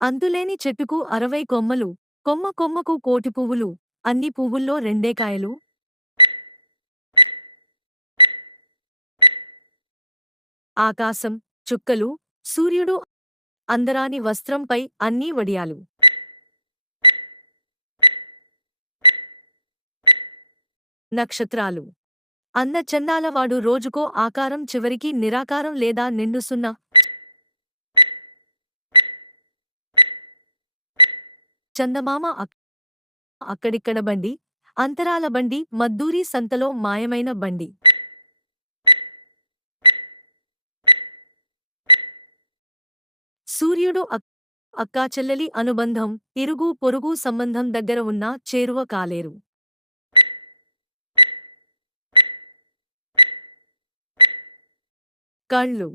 అంతులేని చెట్టుకు 60 కొమ్మలు, కొమ్మ కొమ్మకు కోటి పువ్వులు, అన్ని పువ్వుల్లో రెండే కాయలు. ఆకాశం, చుక్కలు, సూర్యుడు, అందరాని వస్త్రంపై అన్నీ వడియాలు. నక్షత్రాలు. అందచందాలవాడు రోజుకో ఆకారం, చివరికి నిరాకారం లేదా నిండు సున్నా. చందమామ అక్కడిక్కడ బండి, అంతరాల బండి, మద్దూరి సంతలో మాయమైన బండి. సూర్యుడు అక్కాచెల్లెలి అనుబంధం, ఇరుగు పొరుగు సంబంధం దగ్గర ఉన్నా చేరువ కాలేరు. కళ్ళు.